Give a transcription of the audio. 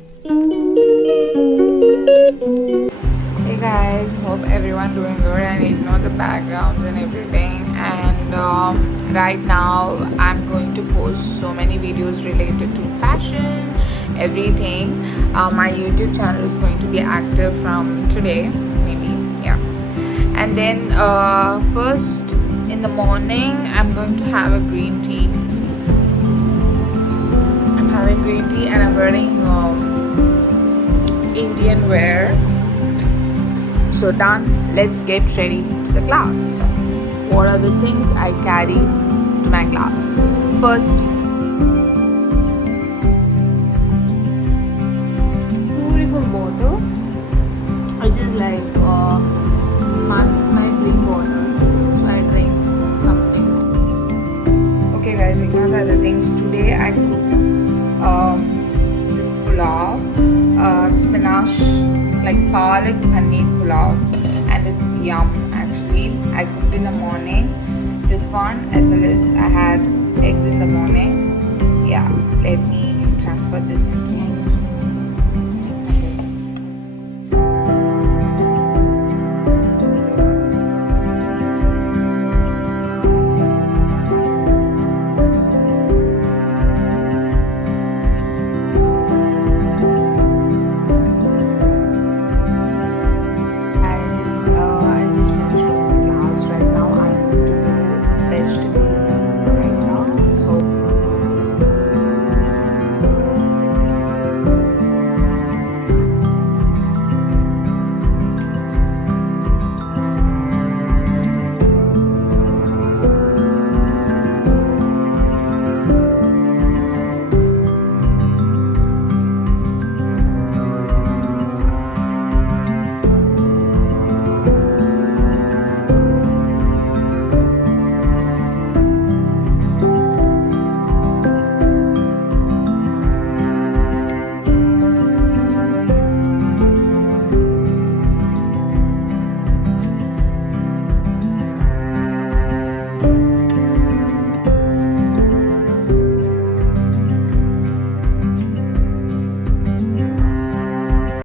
Hey guys, hope everyone doing good and ignore the backgrounds and everything. And right now I'm going to post so many videos related to fashion, everything. My YouTube channel is going to be active from today, maybe, yeah. And then first in the morning I'm going to have a green tea. I'm having green tea and I'm wearing Indian wear. So done, let's get ready to the class. What are the things I carry to my class? First, beautiful bottle, which is like my drink bottle. So I drink something. Okay guys, ignore the other things. Today I cooked this pulao, spinach, like garlic paneer pulao, and it's yum. Actually, I cooked in the morning this one, as well as I had eggs in the morning. Yeah, let me transfer this into